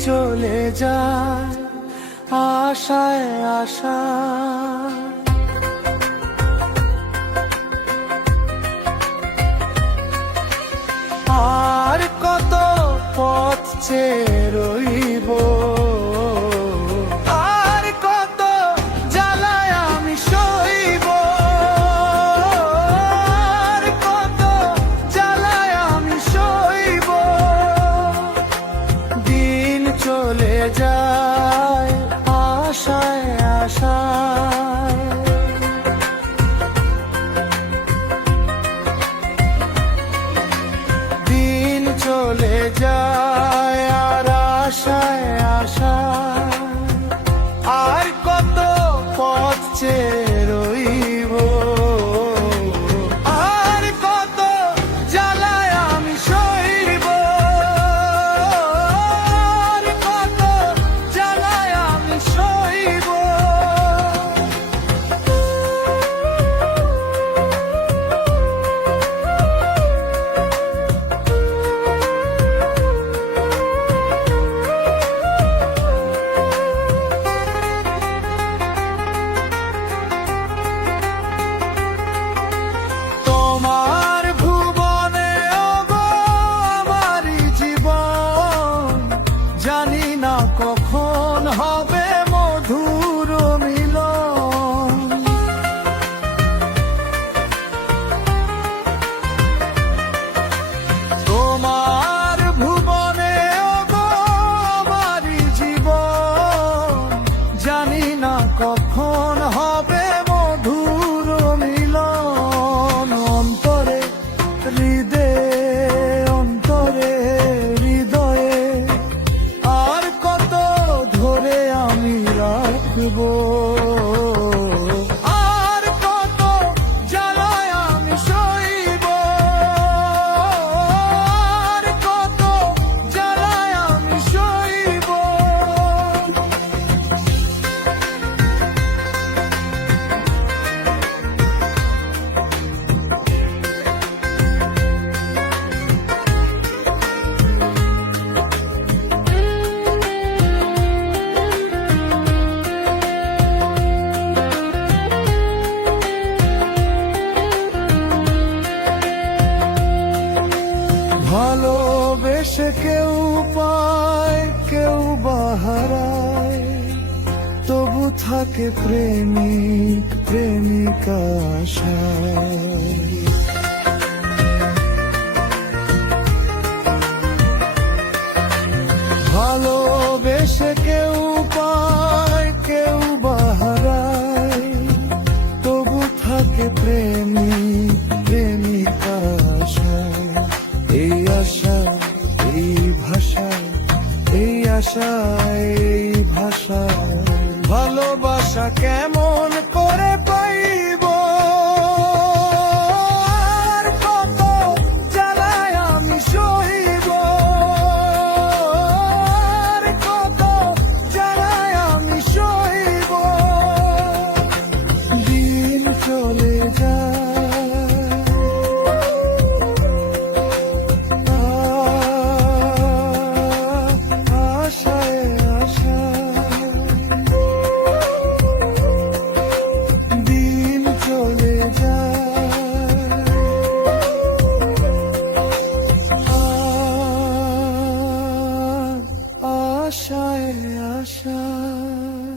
চলে যায় আশায় আশায়। আর কত পথ চেয়ে রইব, আর কত জ্বালায় আমি সইব, আর কত জ্বালায় আমি সইব। দিন চলে যায় আশায় আশায়। দিন চলে যায় আর আশায় আশায়। আর কত পথ চেয়ে রইব, আর কত জ্বালায় আমি সইব, আর কত জ্বালায় আমি সইব। তোমার ভুবনে ওগো আমারই জীবন, জানি না কখন হবে মধুর মিলন। তোমার ভুবনে ওগো আমারই জীবন, জানি না কখন হবে মধুর মিলন। অন্তরে অন্তরে হৃদয়ে আর কত ধরে আমি রাখবো, আর কত জ্বালায় আমি সইব, আর কত জ্বালায় আমি সইব। ভালোবেসে কেউ পায় কেউ বাহারায়, তবু থাকে প্রেমিক প্রেমিকা আশায়। ভালোবেসে কেউ পায় কেউ বাহারায়, তবু থাকে প্রেমিক প্রেমিকা আশায়। এই আশা এই ভাষা, এই আশা এই ভাষা, ভালোবাসা কেমন করে পাইব। আর কত জ্বালায় আমি সইব, আর কত জ্বালায় আমি সইব। দিন চলে যায় আশায় আশায়। দিন চলে যায় আশায় আশায়।